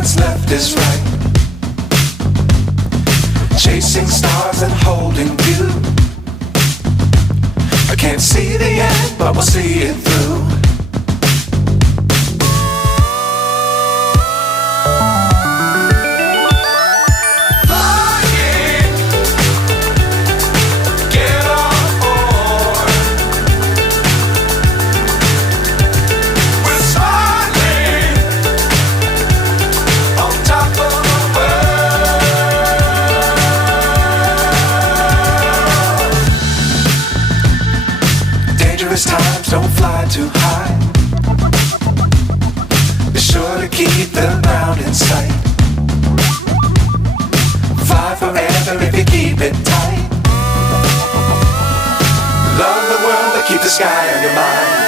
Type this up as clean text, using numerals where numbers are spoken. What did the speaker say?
what's left is right. Chasing stars and holding you. I can't see the end, but we'll see it through. Times don't fly too high. Be sure to keep the ground in sight. Fly forever if you keep it tight. Love the world but keep the sky on your mind.